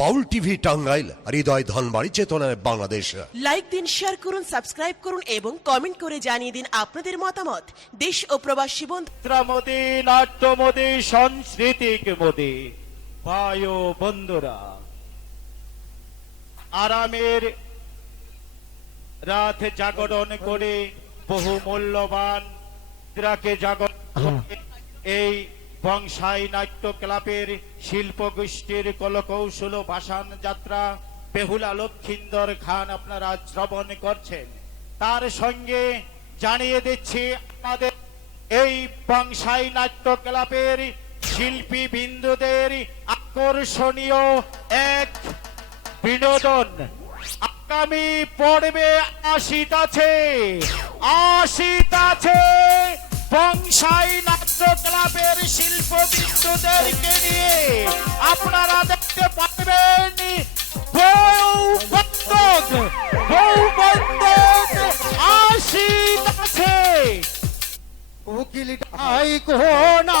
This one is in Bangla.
বাউল টিভি টাঙ্গাইল হৃদয় ধনবাড়ি চেতনায় বাংলাদেশ। লাইক দিন শেয়ার করুন সাবস্ক্রাইব করুন এবং কমেন্ট করে জানিয়ে দিন আপনাদের মতামত। দেশ ও প্রবাসী বন্ধু যাত্রা মোদী নাট্য মোদী সাংস্কৃতিক মোদী বায়ু বন্ধুরা। আরামের রাত জাগরণ করে বহু মূল্যবান মুদ্রাকে জাগরণ এই বংশাই নাট্য ক্লাবের শিল্প গোষ্ঠীর কলকৌশল ভাষান যাত্রা বেহুলা লক্ষিন্দর খান আপনারা শ্রবণ করছেন। তার সঙ্গে জানিয়ে দিচ্ছি আমাদের এই বংশাই নাট্য ক্লাবের শিল্পী বিন্দুদের আকর্ষণীয় এক বিনোদন। আগামী পর্বে আশিত আছে আশিত আছে বংশাই নাট্য ক্লাবের শিল্প বিন্দুদেরকে নিয়ে আপনারা দেখতে পাবেন বউ বন্ধক বউ বন্ধক আসিত আছে উকিলটাই কোনা